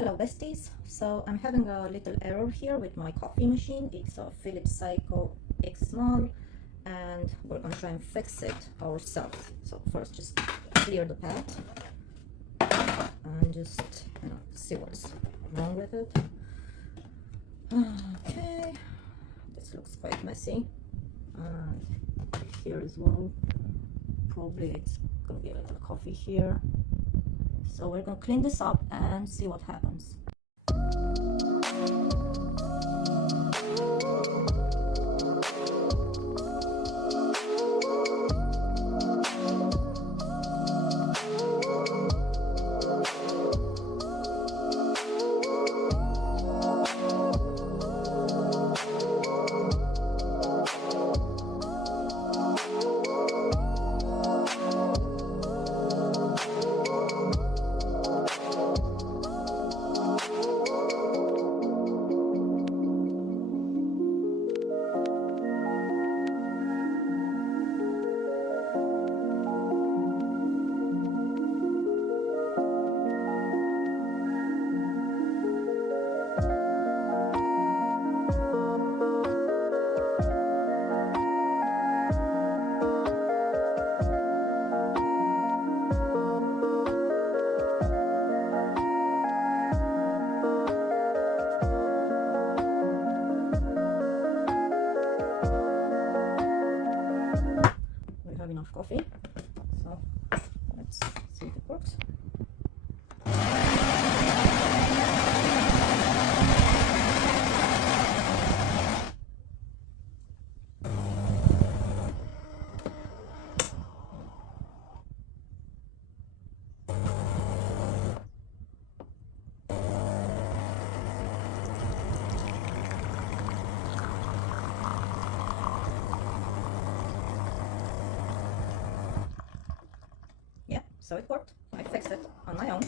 Hello besties, so I'm having a little error here with my coffee machine. It's a Philips saeco Xsmall and we're gonna try and fix it ourselves. So first just clear the pad and just see what's wrong with it. Okay, this looks quite messy, and here as well probably it's gonna be a little coffee here. So we're gonna clean this up and see what happens. Enough coffee, so let's see if it works. So it worked. I fixed it on my own.